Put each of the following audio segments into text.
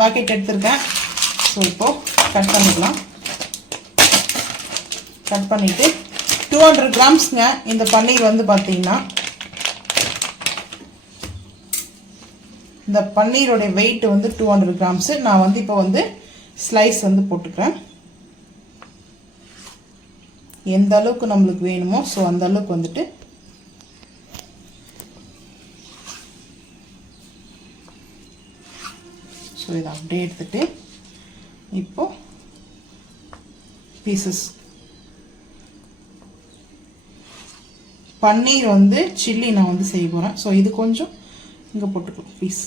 Packet எடுத்துருக்கேன். So இப்போ cut பண்ணிக்கலாம். கட் பண்ணிட்டு 200 கிராம்ஸ்ங்க இந்த பன்னீர் வந்து பார்த்தீங்கன்னா, இந்த பன்னீரோட வெயிட் வந்து 200 கிராம்ஸ். நான் வந்து இப்போ வந்து ஸ்லைஸ் வந்து போட்டுக்கிறேன். எந்த அளவுக்கு நம்மளுக்கு வேணுமோ ஸோ அந்த அளவுக்கு வந்துட்டு ஸோ இதை அப்படியே எடுத்துட்டு இப்போ பீசஸ் பன்னீர் வந்து சில்லி நான் வந்து செய்ய போகிறேன். ஸோ இது கொஞ்சம் இங்கே போட்டுக்கலாம் பீஸ்.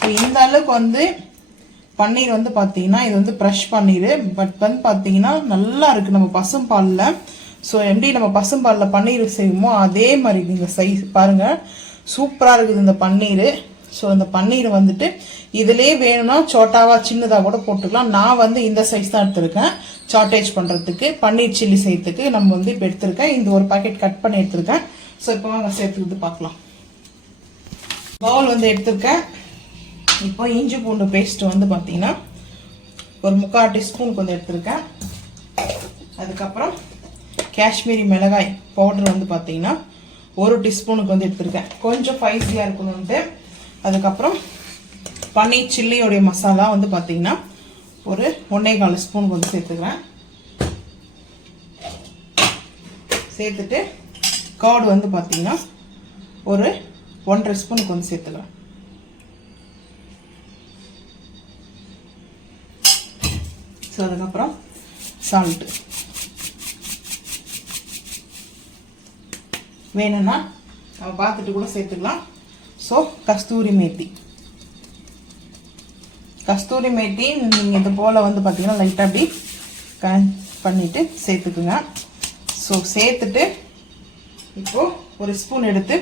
ஸோ இந்த அளவுக்கு வந்து பன்னீர் வந்து பார்த்தீங்கன்னா இது வந்து ஃப்ரெஷ் பன்னீர். பட் வந்து பார்த்தீங்கன்னா நல்லா இருக்குது நம்ம பசும்பாலில். ஸோ எப்படி நம்ம பசும்பாலில் பன்னீர் செய்வோமோ அதே மாதிரி நீங்கள் சைஸ் பாருங்கள், சூப்பராக இருக்குது இந்த பன்னீர். ஸோ இந்த பன்னீர் வந்துட்டு இதிலே வேணும்னா சோட்டாவா சின்னதாக கூட போட்டுக்கலாம். நான் வந்து இந்த சைஸ் தான் எடுத்திருக்கேன் சாட்டேஜ் பண்ணுறதுக்கு, பன்னீர் சில்லி செய்யறதுக்கு. நம்ம வந்து இப்போ எடுத்திருக்கேன், இந்த ஒரு பாக்கெட் கட் பண்ணி எடுத்திருக்கேன். ஸோ இப்போ வாங்க சேர்த்துக்கிட்டு பார்க்கலாம். பவுல் வந்து எடுத்திருக்கேன். இப்போ இஞ்சி பூண்டு பேஸ்ட் வந்து பார்த்தீங்கன்னா ஒரு 3/4 டீஸ்பூனுக்கு வந்து எடுத்திருக்கேன். அதுக்கப்புறம் காஷ்மீரி மிளகாய் பவுடர் வந்து பார்த்தீங்கன்னா 1 டீஸ்பூனுக்கு வந்து எடுத்திருக்கேன், கொஞ்சம் ஸ்பைசியாக இருக்கணும்ட்டு. அதுக்கப்புறம் பன்னீர் சில்லியோடைய மசாலா வந்து பார்த்தீங்கன்னா ஒரு 1.25 ஸ்பூனுக்கு வந்து சேர்த்துக்கிறேன். சேர்த்துட்டு கர்டு வந்து பார்த்தீங்கன்னா ஒரு 1.5 ஸ்பூனுக்கு வந்து சேர்த்துக்கிறேன். ஸோ அதுக்கப்புறம் சால்ட்டு வேணும்னா நம்ம பார்த்துட்டு கூட சேர்த்துக்கலாம். ஸோ கஸ்தூரி மேத்தி நீங்கள் இது போல் வந்து பார்த்தீங்கன்னா லைட்டாக அப்படி பண்ணிவிட்டு சேர்த்துக்குங்க. ஸோ சேர்த்துட்டு இப்போது ஒரு ஸ்பூன் எடுத்து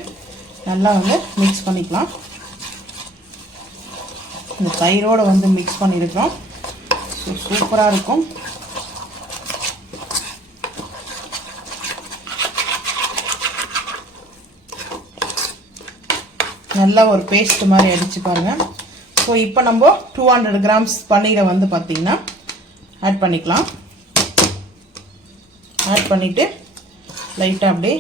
நல்லா வந்து மிக்ஸ் பண்ணிக்கலாம். இந்த தயிரோடு வந்து மிக்ஸ் பண்ணியிருக்கோம். ஸோ சூப்பராக இருக்கும். நல்லா ஒரு பேஸ்ட் மாதிரி அடிச்சு பாருங்க. ஸோ இப்போ நம்ம 200 கிராம்ஸ் பன்னீரை வந்து பார்த்தீங்கன்னா ஆட் பண்ணிக்கலாம். ஆட் பண்ணிவிட்டு லைட்டாக அப்படியே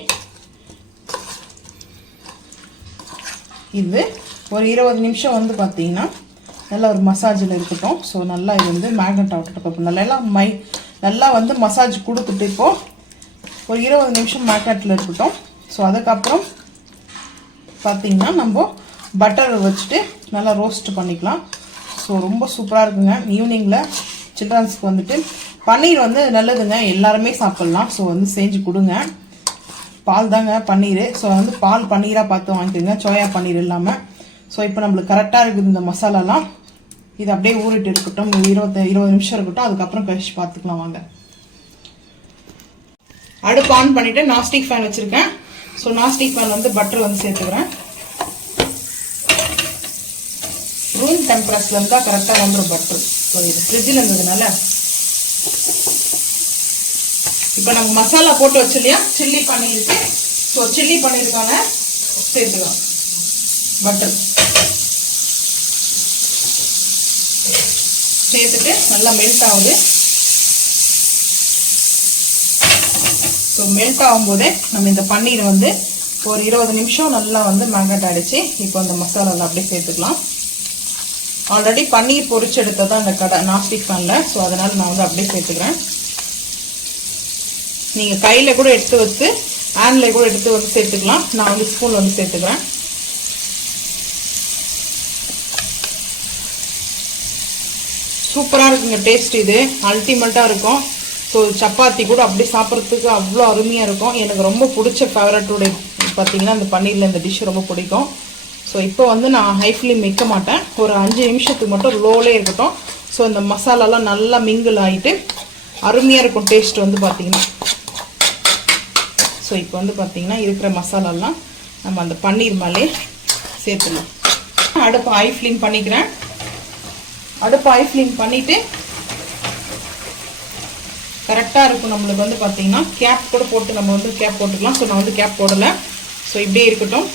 இது ஒரு 20 நிமிஷம் வந்து பார்த்தீங்கன்னா நல்லா ஒரு மசாஜில் இருக்கட்டும். ஸோ நல்லா இது வந்து மேக்னெட் ஆகட்டும். நல்லா வந்து மசாஜ் கொடுத்துட்டு இப்போது ஒரு 20 நிமிஷம் மேக்னெட்டில் இருக்கட்டும். ஸோ அதுக்கப்புறம் பார்த்தீங்கன்னா நம்ம பட்டர் வச்சுட்டு நல்லா ரோஸ்ட் பண்ணிக்கலாம். ஸோ ரொம்ப சூப்பராக இருக்குங்க. ஈவினிங்கில் சில்ட்ரன்ஸ்க்கு வந்துட்டு பன்னீர் வந்து நல்லதுங்க, எல்லாருமே சாப்பிட்லாம். ஸோ வந்து செஞ்சு கொடுங்க. பால் தாங்க பன்னீர். ஸோ வந்து பால் பன்னீராக பார்த்து வாங்கிக்கோங்க, சோயா பன்னீர் இல்லாமல். ஸோ இப்போ நம்மளுக்கு கரெக்டாக இருக்குது இந்த மசாலாலாம். இது அப்படியே ஊறிட்டு இருக்கட்டும், 20 நிமிஷம் இருக்கட்டும். அதுக்கப்புறம் கழிச்சு பார்த்துக்கலாம் வாங்க. அடுப்பு ஆன் பண்ணிவிட்டு நான்ஸ்டிக் ஃபேன் வச்சுருக்கேன். ஸோ நான்ஸ்டிக் ஃபேன் வந்து பட்டர் வந்து சேர்த்துக்கிறேன். ரூம் டெம்பரேச்சர்ல இருந்தால் கரெக்டாக வந்துடும் பட்டர். ஸோ இது ஃப்ரிட்ஜில் இருந்ததுனால இப்போ நம்ம மசாலா போட்டு வச்சு இல்லையா சில்லி பன்னீருக்கு. ஸோ சில்லி பன்னீருக்கான சேர்த்துக்கலாம் பட்டர். சேர்த்துட்டு நல்லா மெல்ட் ஆகுது. ஸோ மெல்ட் ஆகும்போதே நம்ம இந்த பன்னீரை வந்து ஒரு 20 நிமிஷம் நல்லா வந்து மேக்னெட் ஆகிடுச்சு. இப்போ அந்த மசாலாவில் அப்படியே சேர்த்துக்கலாம். ஆல்ரெடி பன்னீர் பொரிச்சு எடுத்ததான் இந்த கடை நாஸ்டிக் பேனில். ஸோ அதனால் நான் வந்து அப்படியே சேர்த்துக்கிறேன். நீங்கள் கையில் கூட எடுத்து வச்சு ஹேண்டில் கூட எடுத்து வந்து சேர்த்துக்கலாம். நான் வந்து ஸ்பூனில் வந்து சேர்த்துக்கிறேன். சூப்பராக இருக்குங்க டேஸ்ட். இது அல்டிமேட்டாக இருக்கும். ஸோ சப்பாத்தி கூட அப்படி சாப்பிட்றதுக்கு அவ்வளோ அருமையாக இருக்கும். எனக்கு ரொம்ப பிடிச்ச ஃபேவரட்டுடைய பார்த்தீங்கன்னா இந்த பன்னீரில் இந்த டிஷ் ரொம்ப பிடிக்கும். ஸோ இப்போ வந்து நான் ஹை ஃப்ளேம் வைக்க மாட்டேன். ஒரு 5 நிமிஷத்துக்கு மட்டும் லோலே இருக்கட்டும். ஸோ இந்த மசாலாலாம் நல்லா மிங்கிள் ஆகிட்டு அருமையாக இருக்கும் டேஸ்ட் வந்து பார்த்தீங்கன்னா. ஸோ இப்போ வந்து பார்த்தீங்கன்னா இருக்கிற மசாலாலாம் நம்ம அந்த பன்னீர் மேலே சேர்த்துலாம். அடுப்பு ஹை ஃப்ளேம் பண்ணிக்கிறேன். அடுப்பு ஹை ஃப்ளேம் பண்ணிவிட்டு கரெக்டாக இருக்கும் நம்மளுக்கு வந்து பார்த்தீங்கன்னா கேப் கூட போட்டு நம்ம வந்து கேப் போட்டுக்கலாம். ஸோ நான் வந்து கேப் போடலை. ஸோ இப்படியே இருக்கட்டும்.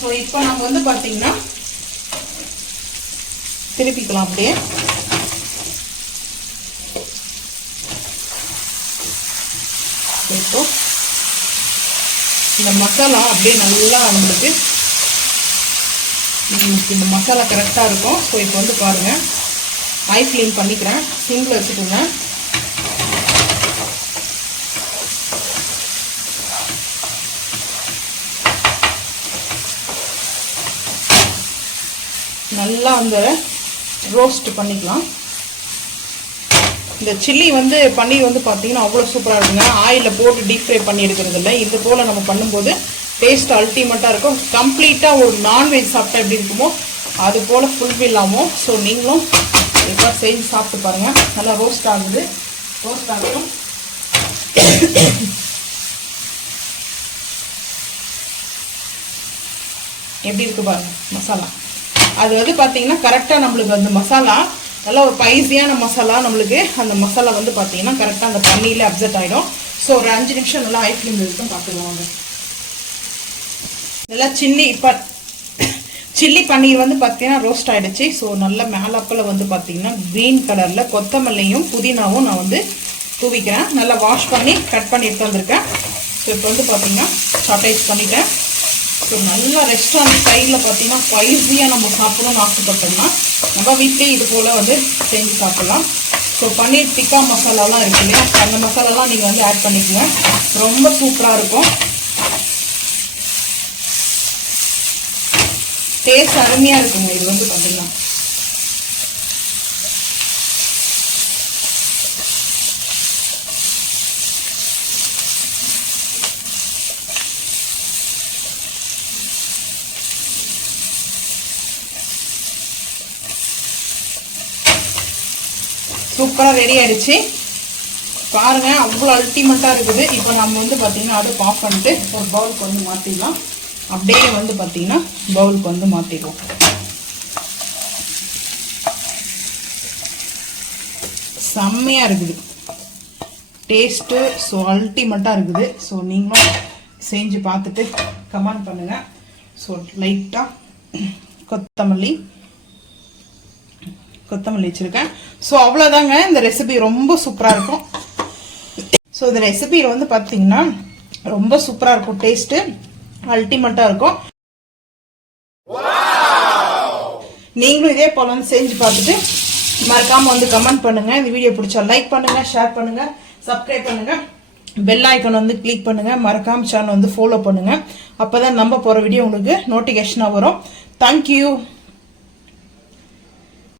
ஸோ இப்போ நம்ம வந்து பார்த்தீங்கன்னா திருப்பிக்கலாம் அப்படியே. இப்போ இந்த மசாலா அப்படியே நல்லா நம்மளுக்கு இந்த மசாலா கரெக்டாக இருக்கும். ஸோ இப்போ வந்து பாருங்கள் ஹை ஃப்ளேம் பண்ணிக்கிறேன். சிம்மில் வச்சுக்கோங்க. நல்லா அந்த ரோஸ்ட் பண்ணிக்கலாம். இந்த சில்லி வந்து பன்னீர் வந்து பார்த்தீங்கன்னா அவ்வளோ சூப்பராக இருக்குங்க. ஆயிலில் போட்டு டீப் ஃப்ரை பண்ணி எடுக்கிறது இல்லை. இது போல் நம்ம பண்ணும்போது டேஸ்ட் அல்டிமேட்டாக இருக்கும். கம்ப்ளீட்டாக ஒரு நான்வெஜ் சாப்பிட்டா எப்படி இருக்குமோ அது போல் ஃபுல்ஃபில் ஆகும். ஸோ நீங்களும் இப்போ செஞ்சு சாப்பிட்டு பாருங்கள். நல்லா ரோஸ்ட் ஆகுது. ரோஸ்ட் ஆகட்டும். எப்படி இருக்கு பாருங்க மசாலா. அது வந்து பார்த்தீங்கன்னா கரெக்டாக நம்மளுக்கு அந்த மசாலா நல்லா ஒரு ஸ்பைசியான மசாலா. நம்மளுக்கு அந்த மசாலா வந்து பார்த்தீங்கன்னா கரெக்டாக அந்த பன்னீரில் அப்செட் ஆகிடும். ஸோ ஒரு 5 நிமிஷம் நல்லா ஹை ஃப்ளேம் இருக்கும் பார்த்துக்குவாங்க. நல்லா சில்லி பன்னீர் வந்து பார்த்தீங்கன்னா ரோஸ்ட் ஆகிடுச்சு. ஸோ நல்ல மேலாப்பில் வந்து பார்த்தீங்கன்னா க்ரீன் கலரில் கொத்தமல்லியும் புதினாவும் நான் வந்து தூவிக்கிறேன். நல்லா வாஷ் பண்ணி கட் பண்ணி எடுத்து வந்திருக்கேன். ஸோ இப்போ வந்து பார்த்தீங்கன்னா சாட்டைஸ் பண்ணிட்டேன். ஸோ நல்லா ரெஸ்டாரண்ட் ஸ்டைலில் பார்த்தீங்கன்னா ஸ்பைஸியாக நம்ம சாப்பிடணும்னு ஆசைப்பட்டோம்னா நம்ம வீட்லேயே இது போல் வந்து செஞ்சு சாப்பிட்லாம். ஸோ பன்னீர் டிக்கா மசாலாலாம் இருக்கு இல்லையா, அந்த மசாலாலாம் நீங்கள் வந்து ஆட் பண்ணிக்கோங்க. ரொம்ப சூப்பராக இருக்கும். டேஸ்ட் அருமையாக இருக்குங்க. இது வந்து பார்த்தீங்கன்னா சூப்பராக ரெடி ஆகிடுச்சு பாருங்கள். அவ்வளோ அல்டிமேட்டாக இருக்குது. இப்போ நம்ம வந்து பார்த்திங்கன்னா அடுப்பு ஆஃப் பண்ணிட்டு ஒரு பவுலுக்கு வந்து மாற்றிடலாம். அப்படியே வந்து பார்த்திங்கன்னா பவுலுக்கு வந்து மாற்றிடுவோம். செம்மையாக இருக்குது டேஸ்ட்டு. ஸோ அல்டிமேட்டாக இருக்குது. ஸோ நீங்களும் செஞ்சு பார்த்துட்டு கமெண்ட் பண்ணுங்கள். ஸோ லைட்டாக கொத்தமல்லி வச்சுருக்கேன். ஸோ அவ்வளோதாங்க. இந்த ரெசிபி ரொம்ப சூப்பராக இருக்கும். ஸோ இந்த ரெசிபியில் வந்து பார்த்தீங்கன்னா ரொம்ப சூப்பராக இருக்கும். டேஸ்ட்டு அல்டிமேட்டாக இருக்கும். நீங்களும் இதே போல வந்து செஞ்சு பார்த்துட்டு மறக்காமல் வந்து கமெண்ட் பண்ணுங்கள். இந்த வீடியோ பிடிச்சா லைக் பண்ணுங்கள், ஷேர் பண்ணுங்கள், சப்ஸ்கிரைப் பண்ணுங்கள், பெல் ஐக்கான் வந்து கிளிக் பண்ணுங்கள். மறக்காமல் சேனல் வந்து ஃபாலோ பண்ணுங்கள். அப்போ தான் நம்ம போகிற வீடியோ உங்களுக்கு நோட்டிஃபிகேஷனாக வரும். தேங்க்யூ.